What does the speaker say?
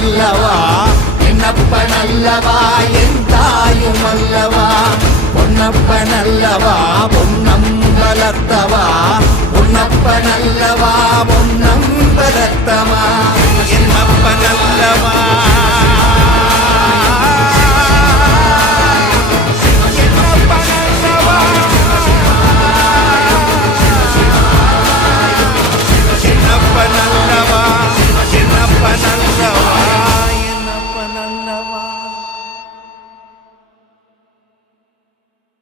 அல்லவா, என்னப்பன் அல்லவா, என் தாயும் அல்லவா, பொன்னப்பன் அல்லவா, பொன்னம்பலத்தவா, பொன்னப்பன் அல்லவா, பொன்னம்பலத்தவா, என்னப்பன் அல்லவா.